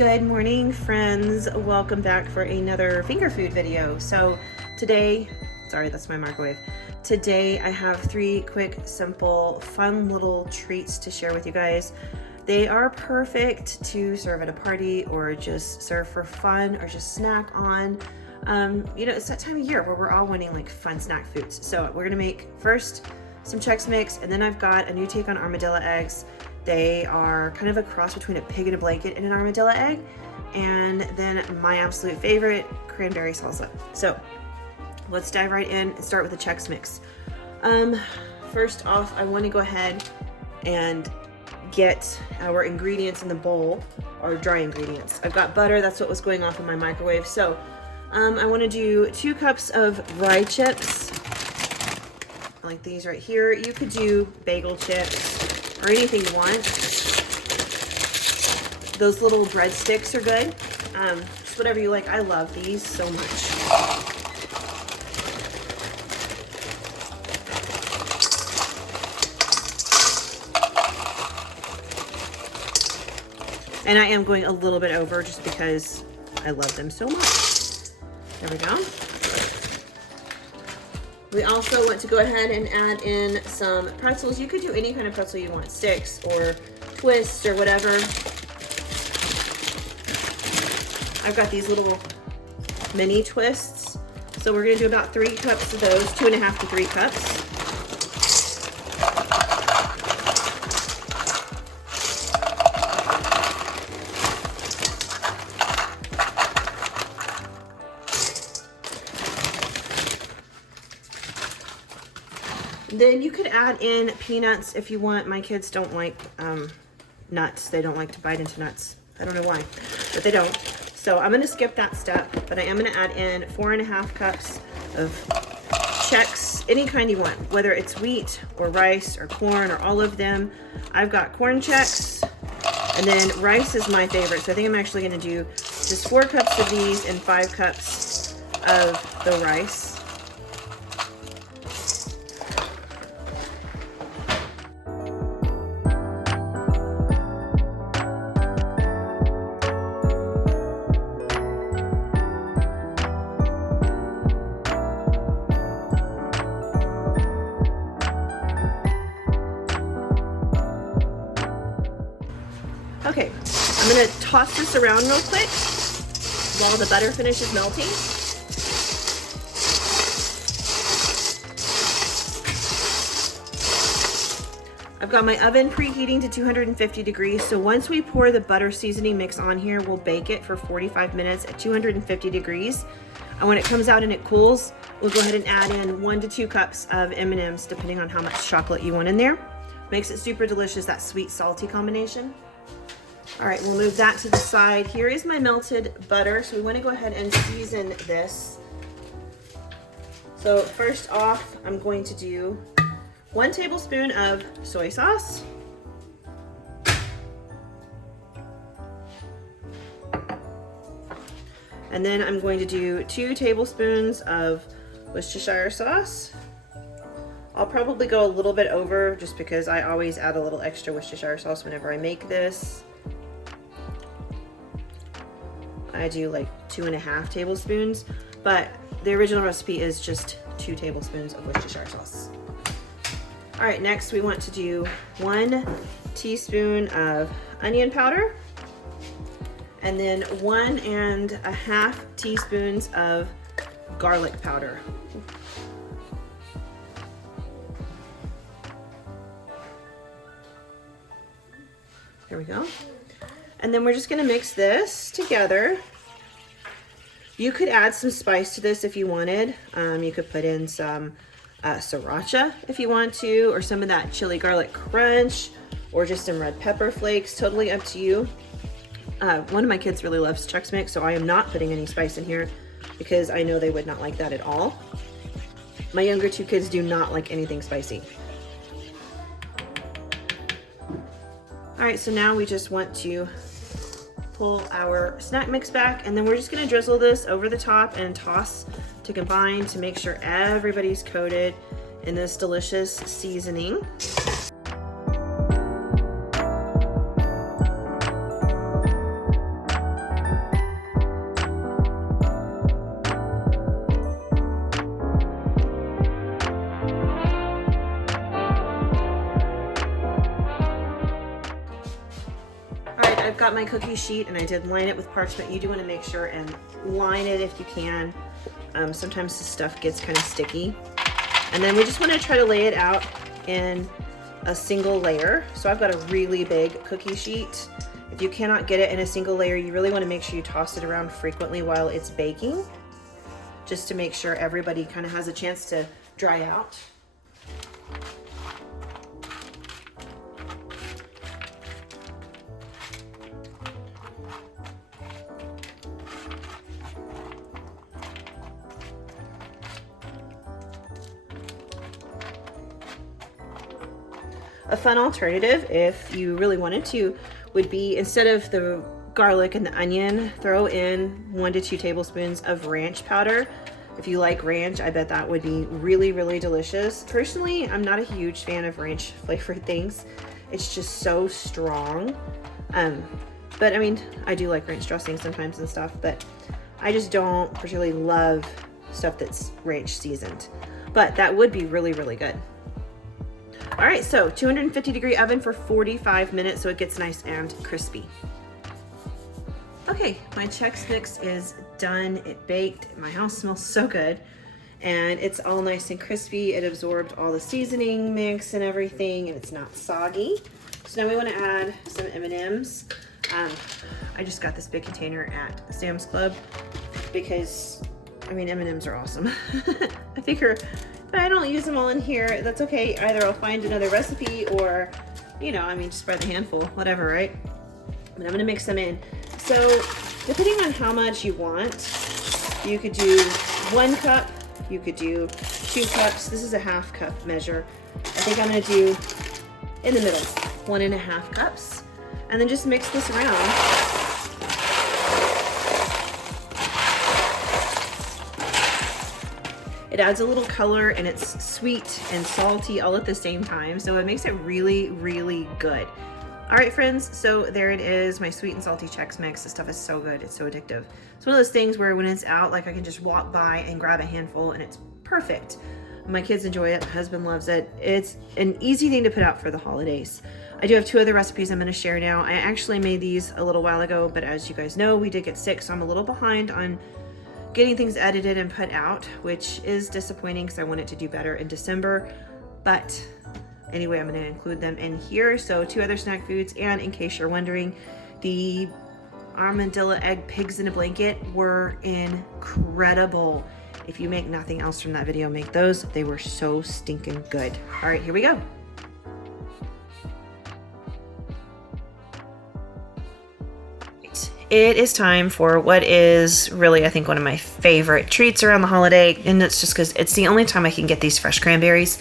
Good morning, friends. Welcome back for another finger food video. So today, sorry, that's my microwave. Today I have 3 quick, simple, fun little treats to share with you guys. They are perfect to serve at a party or just serve for fun or just snack on. You know, it's that time of year where we're all wanting like fun snack foods. So we're gonna make first some Chex Mix, and then I've got a new take on armadillo eggs. They are kind of a cross between a pig in a blanket and an armadillo egg. And then my absolute favorite, cranberry salsa. So let's dive right in and start with the Chex Mix. First off, I want to go ahead and get our ingredients in the bowl, or dry ingredients. I've got butter, that's what was going off in my microwave. So I want to do 2 cups of rye chips, like these right here. You could do bagel chips or anything you want. Those little breadsticks are good. Just whatever you like. I love these so much. And I am going a little bit over just because I love them so much. There we go. We also want to go ahead and add in some pretzels. You could do any kind of pretzel you want, sticks or twists or whatever. I've got these little mini twists. So we're gonna do about 3 cups of those, 2.5 to 3 cups. Then you could add in peanuts if you want. My kids don't like nuts. They don't like to bite into nuts. I don't know why, but they don't. So I'm gonna skip that step, but I am gonna add in 4.5 cups of Chex, any kind you want, whether it's wheat or rice or corn or all of them. I've got corn Chex, and then rice is my favorite. So I think I'm actually gonna do just 4 cups of these and 5 cups of the rice. Okay, I'm gonna toss this around real quick while the butter finishes melting. I've got my oven preheating to 250 degrees. So once we pour the butter seasoning mix on here, we'll bake it for 45 minutes at 250 degrees. And when it comes out and it cools, we'll go ahead and add in 1 to 2 cups of M&Ms, depending on how much chocolate you want in there. Makes it super delicious, that sweet salty combination. All right, we'll move that to the side. Here is my melted butter. So we want to go ahead and season this. So first off, I'm going to do 1 tablespoon of soy sauce. And then I'm going to do 2 tablespoons of Worcestershire sauce. I'll probably go a little bit over just because I always add a little extra Worcestershire sauce whenever I make this. I do like 2.5 tablespoons, but the original recipe is just 2 tablespoons of Worcestershire sauce. All right, next we want to do 1 teaspoon of onion powder, and then 1.5 teaspoons of garlic powder. There we go. And then we're just gonna mix this together. You could add some spice to this if you wanted. You could put in some sriracha if you want to, or some of that chili garlic crunch, or just some red pepper flakes, totally up to you. One of my kids really loves Chex Mix, so I am not putting any spice in here because I know they would not like that at all. My younger 2 kids do not like anything spicy. All right, so now we just want to pull our snack mix back, and then we're just gonna drizzle this over the top and toss to combine to make sure everybody's coated in this delicious seasoning. got my cookie sheet and I did line it with parchment. You do want to make sure and line it if you can. Sometimes the stuff gets kind of sticky. And then we just want to try to lay it out in a single layer. So I've got a really big cookie sheet. If you cannot get it in a single layer, you really want to make sure you toss it around frequently while it's baking, just to make sure everybody kind of has a chance to dry out. A fun alternative, if you really wanted to, would be, instead of the garlic and the onion, throw in 1 to 2 tablespoons of ranch powder. If you like ranch, I bet that would be really, really delicious. Personally, I'm not a huge fan of ranch flavored things. It's just so strong. But I mean, I do like ranch dressing sometimes and stuff, but I just don't particularly love stuff that's ranch seasoned. But that would be really, really good. All right, so 250-degree oven for 45 minutes so it gets nice and crispy. Okay, my Chex Mix is done. It baked. My house smells so good. And it's all nice and crispy. It absorbed all the seasoning mix and everything, and it's not soggy. So now we want to add some M&Ms. I just got this big container at Sam's Club because, I mean, M&Ms are awesome. I figure if I don't use them all in here, that's okay. Either I'll find another recipe or, you know, I mean, just spread the handful, whatever, right? But I'm gonna mix them in. So depending on how much you want, you could do 1 cup, you could do 2 cups. This is a ½ cup measure. I think I'm gonna do in the middle, 1½ cups. And then just mix this around. It adds a little color and it's sweet and salty all at the same time. So it makes it really, really good. All right, friends, so there it is, my sweet and salty Chex Mix. This stuff is so good, it's so addictive. It's one of those things where when it's out, like I can just walk by and grab a handful and it's perfect. My kids enjoy it, my husband loves it. It's an easy thing to put out for the holidays. I do have 2 other recipes I'm gonna share now. I actually made these a little while ago, but as you guys know, we did get sick, so I'm a little behind on getting things edited and put out, which is disappointing because I wanted to do better in December. But anyway, I'm going to include them in here. So 2 other snack foods, and in case you're wondering, the armadillo egg pigs in a blanket were incredible. If you make nothing else from that video, make those. They were so stinking good. All right, here we go. It is time for what is really, I think, one of my favorite treats around the holiday, and it's just because it's the only time I can get these fresh cranberries.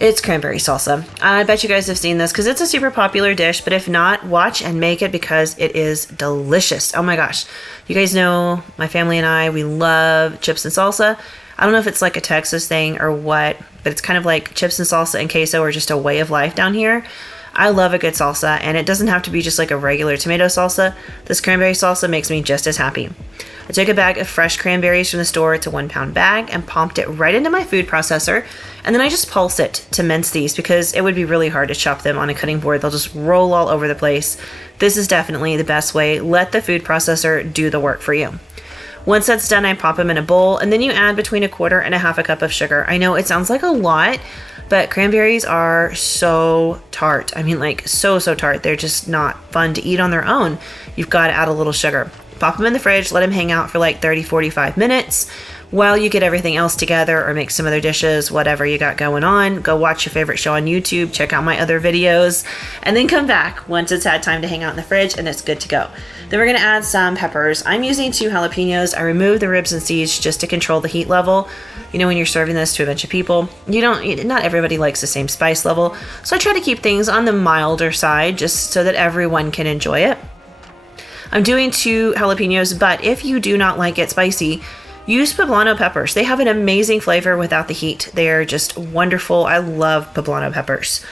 It's cranberry salsa. I bet you guys have seen this because it's a super popular dish, but if not, watch and make it because it is delicious. Oh my gosh. You guys know my family and I, we love chips and salsa. I don't know if it's like a Texas thing or what, but it's kind of like chips and salsa and queso are just a way of life down here. I love a good salsa, and it doesn't have to be just like a regular tomato salsa. This cranberry salsa makes me just as happy. I took a bag of fresh cranberries from the store. It's a 1-pound bag, and pumped it right into my food processor. And then I just pulse it to mince these because it would be really hard to chop them on a cutting board. They'll just roll all over the place. This is definitely the best way. Let the food processor do the work for you. Once that's done, I pop them in a bowl, and then you add between 1/4 and ½ cup of sugar. I know it sounds like a lot, but cranberries are so tart. I mean, like so tart. They're just not fun to eat on their own. You've got to add a little sugar. Pop them in the fridge, let them hang out for like 30-45 minutes while you get everything else together or make some other dishes, whatever you got going on. Go watch your favorite show on YouTube, check out my other videos, and then come back once it's had time to hang out in the fridge and it's good to go. Then we're gonna add some peppers. I'm using 2 jalapenos. I removed the ribs and seeds just to control the heat level. You know, when you're serving this to a bunch of people, not everybody likes the same spice level. So I try to keep things on the milder side just so that everyone can enjoy it. I'm doing 2 jalapenos, but if you do not like it spicy, use poblano peppers. They have an amazing flavor without the heat. They are just wonderful. I love poblano peppers.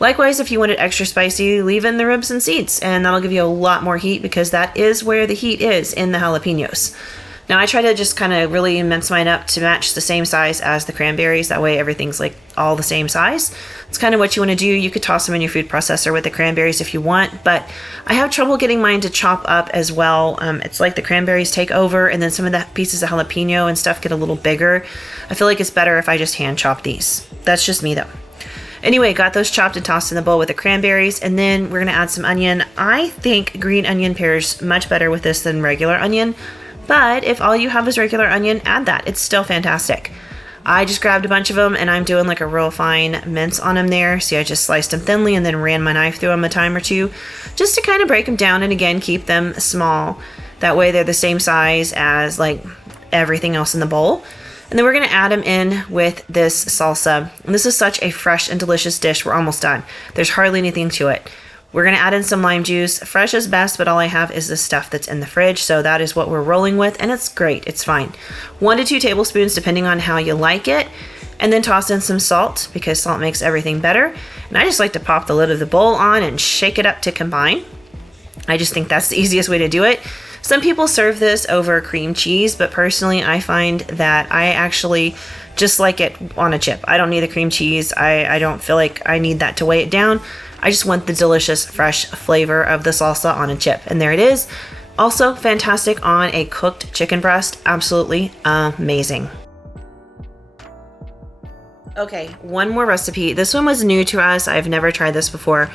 Likewise, if you want it extra spicy, leave in the ribs and seeds, and that'll give you a lot more heat because that is where the heat is, in the jalapenos. Now I try to just kind of really mince mine up to match the same size as the cranberries. That way everything's like all the same size. It's kind of what you want to do. You could toss them in your food processor with the cranberries if you want, but I have trouble getting mine to chop up as well. It's like the cranberries take over, and then some of the pieces of jalapeno and stuff get a little bigger. I feel like it's better if I just hand chop these. That's just me though. Anyway, got those chopped and tossed in the bowl with the cranberries, and then we're gonna add some onion. I think green onion pairs much better with this than regular onion, but if all you have is regular onion, add that. It's still fantastic. I just grabbed a bunch of them, and I'm doing like a real fine mince on them there. See, I just sliced them thinly and then ran my knife through them a time or two, just to kind of break them down and again, keep them small. That way they're the same size as like everything else in the bowl. And then we're gonna add them in with this salsa. And this is such a fresh and delicious dish. We're almost done. There's hardly anything to it. We're gonna add in some lime juice. Fresh is best, but all I have is the stuff that's in the fridge, so that is what we're rolling with, and it's great, it's fine. 1 to 2 tablespoons, depending on how you like it. And then toss in some salt, because salt makes everything better. And I just like to pop the lid of the bowl on and shake it up to combine. I just think that's the easiest way to do it. Some people serve this over cream cheese, but personally I find that I actually just like it on a chip. I don't need the cream cheese. I don't feel like I need that to weigh it down. I just want the delicious fresh flavor of the salsa on a chip. And there it is. Also fantastic on a cooked chicken breast. Absolutely amazing. Okay, one more recipe. This one was new to us. I've never tried this before,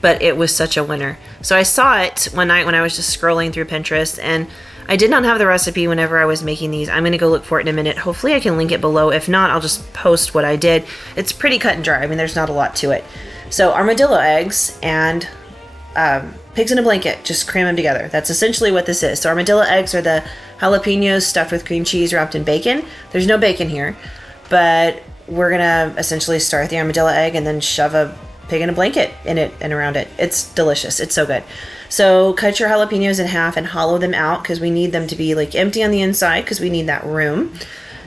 but it was such a winner. So I saw it one night when I was just scrolling through Pinterest, and I did not have the recipe whenever I was making these. I'm gonna go look for it in a minute. Hopefully I can link it below. If not, I'll just post what I did. It's pretty cut and dry. I mean, there's not a lot to it. So armadillo eggs and pigs in a blanket, just cram them together. That's essentially what this is. So armadillo eggs are the jalapenos stuffed with cream cheese wrapped in bacon. There's no bacon here, but we're gonna essentially start the armadillo egg and then shove a pig in a blanket in it and around it. It's delicious. It's so good. So cut your jalapenos in half and hollow them out, because we need them to be like empty on the inside, because we need that room.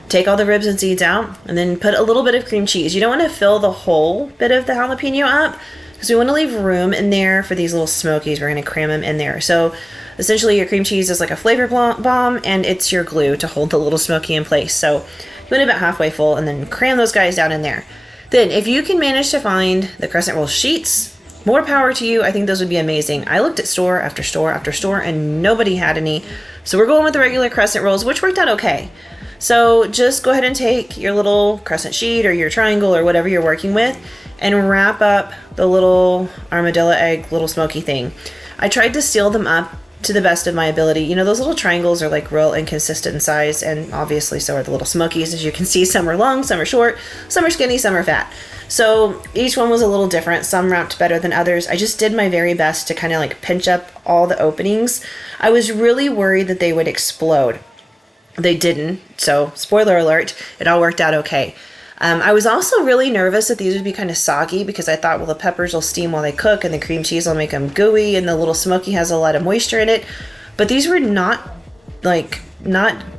Take all the ribs and seeds out, and then put a little bit of cream cheese. You don't want to fill the whole bit of the jalapeno up, because we want to leave room in there for these little smokies. We're going to cram them in there. So essentially your cream cheese is like a flavor bomb, and it's your glue to hold the little smoky in place. So you want it about halfway full, and then cram those guys down in there. Then if you can manage to find the crescent roll sheets, more power to you. I think those would be amazing. I looked at store after store after store, and nobody had any. So we're going with the regular crescent rolls, which worked out okay. So just go ahead and take your little crescent sheet or your triangle or whatever you're working with and wrap up the little armadillo egg little smoky thing. I tried to seal them up to the best of my ability. You know, those little triangles are like real inconsistent in size, and obviously so are the little smokies. As you can see, some are long, some are short, some are skinny, some are fat. So each one was a little different. Some wrapped better than others. I just did my very best to kind of like pinch up all the openings. I was really worried that they would explode. They didn't, so spoiler alert, it all worked out okay. I was also really nervous that these would be kind of soggy, because I thought, well, the peppers will steam while they cook and the cream cheese will make them gooey, and the little smoky has a lot of moisture in it. But these were not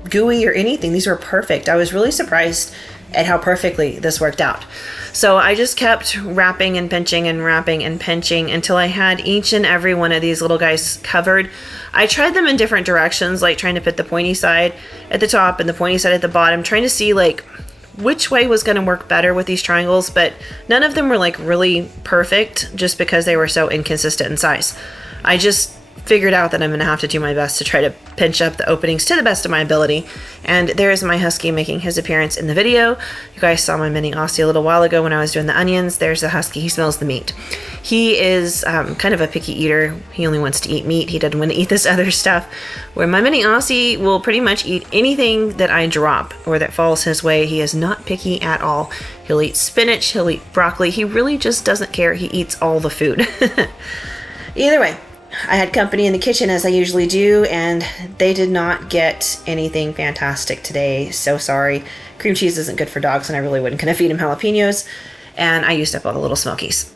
gooey or anything. These were perfect. I was really surprised at how perfectly this worked out. So I just kept wrapping and pinching and wrapping and pinching until I had each and every one of these little guys covered. I tried them in different directions, like trying to put the pointy side at the top and the pointy side at the bottom, trying to see like which way was going to work better with these triangles, but none of them were like really perfect just because they were so inconsistent in size. I just figured out that I'm going to have to do my best to try to pinch up the openings to the best of my ability. And there's my husky making his appearance in the video. You guys saw my mini Aussie a little while ago when I was doing the onions. There's the husky. He smells the meat. He is kind of a picky eater. He only wants to eat meat. He doesn't want to eat this other stuff. Where my mini Aussie will pretty much eat anything that I drop or that falls his way. He is not picky at all. He'll eat spinach. He'll eat broccoli. He really just doesn't care. He eats all the food. Either way, I had company in the kitchen, as I usually do, and they did not get anything fantastic today. So sorry. Cream cheese isn't good for dogs, and I really wouldn't gonna feed him jalapenos, and I used up all the little smokies.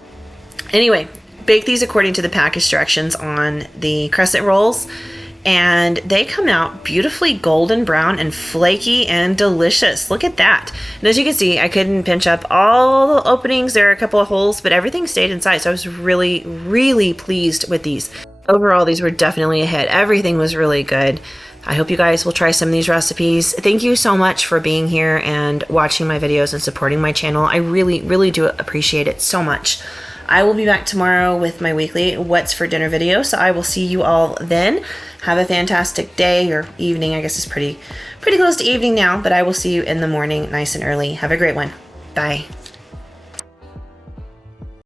Anyway, bake these according to the package directions on the crescent rolls, and they come out beautifully golden brown and flaky and delicious. Look at that. And as you can see, I couldn't pinch up all the openings. There are a couple of holes, but everything stayed inside. So I was really, really pleased with these. Overall, these were definitely a hit. Everything was really good. I hope you guys will try some of these recipes. Thank you so much for being here and watching my videos and supporting my channel. I really, really do appreciate it so much. I will be back tomorrow with my weekly What's for Dinner video, so I will see you all then. Have a fantastic day or evening. I guess it's pretty close to evening now, but I will see you in the morning nice and early. Have a great one. Bye.